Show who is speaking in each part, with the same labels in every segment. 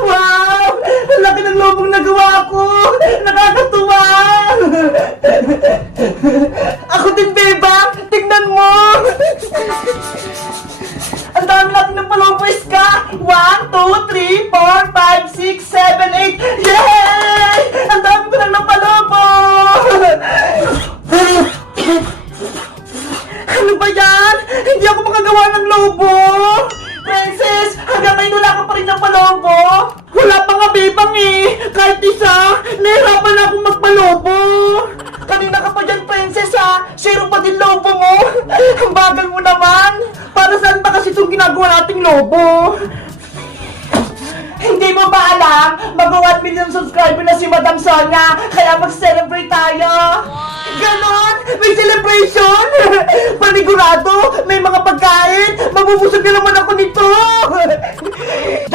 Speaker 1: Wow! Ang laki ng lobong nagawa ko! Nakakatuwa! Ako din, Beba! Tingnan mo! Ang dami natin ng palompes ka! 1, 2, 3, 4, 5, 6, 7, 8! Yay! Ka pa rin ng palobo! Wala pa nga bebang eh! Kahit isa, nahirapan na akong magpalobo! Kanina ka pa dyan, princess ha! Zero pa din lobo mo! Ang bagal mo naman! Para saan ba kasi itong ginagawa nating lobo? Hindi mo ba alam? Mag 1 million subscriber na si Madam Sonia, kaya mag-celebrate tayo! Ganon! May celebration! Panigurado! May mga pagkain! Mabubusog na naman ako nito!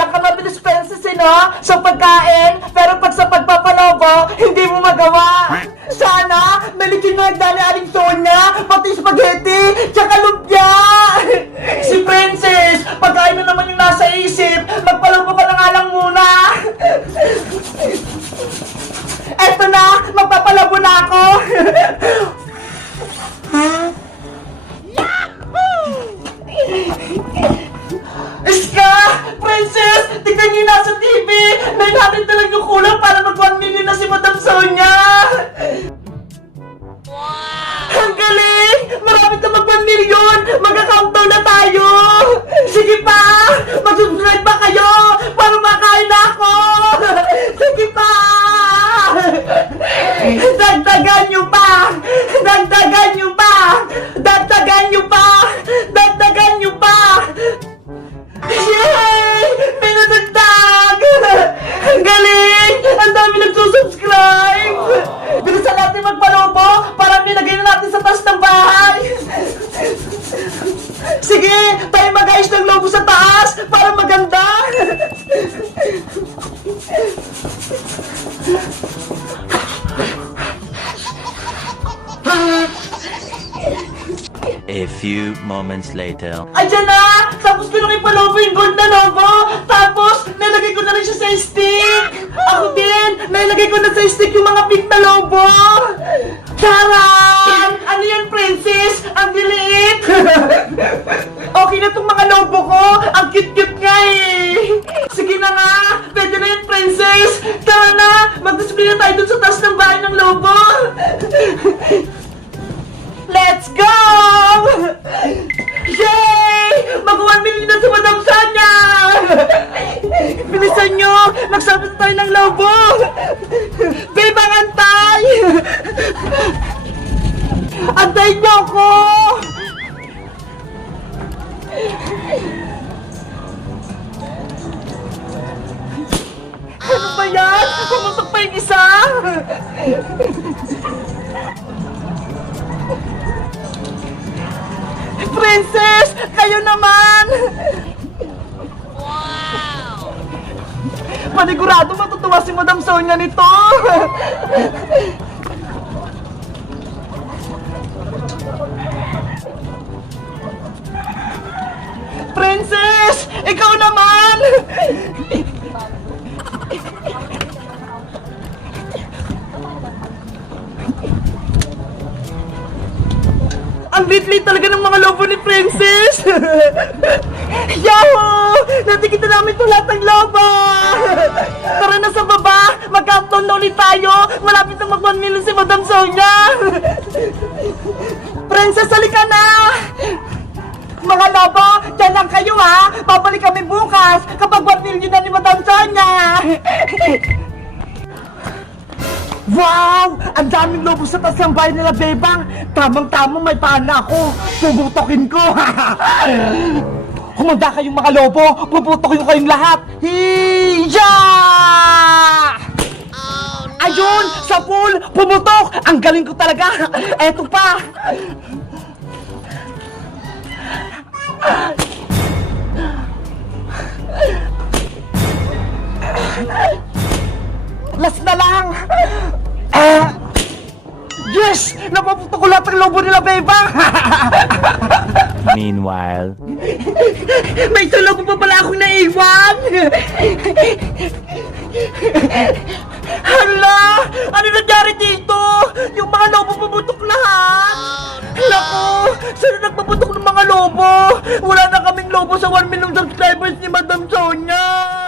Speaker 1: Diyan ka mabilis princess eh, no? Sa pagkain, pero pag sa pagpapalobo, hindi mo magawa! Sana, malikin na nagdali aling Sonia, pati spaghetti, tsaka lumpia! Si Princess, pagkain Marami na mag 1 million! Magka-countdown na tayo! Sige pa! Mag-subscribe ba kayo? Para makain na ako! Sige pa! Dagdagan nyo pa! Dagdagan nyo pa! Dagdagan nyo pa! Dagdagan nyo pa! Yay! May nadagdag! Ang galing! Ang dami nagsusubscribe! Bilisan natin magpalobo para nilagay na natin sa taas ng bahay! Sige! Tayo mag-ayos ng lobo sa taas para maganda!
Speaker 2: A few moments later.
Speaker 1: Ayan na! Tapos ko lang ipalobo yung gold na lobo! Tapos, nilagay ko na rin siya sa stick! Ako din! Nilagay ko na sa stick yung mga pink na lobo! Charan! Mag-display na tayo dun sa taas ng bahay ng lobo! Let's go! Yay! Mag-1 million na si Madam Sonia! Bilisan nyo! Nagsabit na tayo ng lobo! Bebang antay! Antayin nyo ako! Princess! Kayo naman! Wow! Panigurado matutuwa si Madam Sonia nito! Princess! Ikaw naman! Ang lit-lit talaga ng mga lobo ni Princess! Yahoo! Natikita namin itong lahat ng lobo! Tara na sa baba! Mag-countdown na ulit tayo! Malapit na mag-1 million si Madam Sonia! Princess, halika na! Mga lobo, dyan lang kayo ha! Babalik kami bukas kapag 1 million na ni Madam Sonia! Wow! Ang daming lobo sa taas ng bahay nila, Bebang! Tamang-tamang may pana ako! Puputokin ko! Humanda kayong mga lobo! Puputokin ko kayong lahat! Hiya! Ayun! Sa pool! Pumutok! Ang galing ko talaga! Eto pa! Last Yes! Napaputo ko lahat ng lobo nila, Bebang!
Speaker 2: Meanwhile.
Speaker 1: May tulog pa pala akong Hala! Ano nangyari dito? Yung mga lobo pumutok lahat! Naku! Sino nagpaputok ng mga lobo? Wala na kaming lobo sa 1 million subscribers ni Madam Sonia!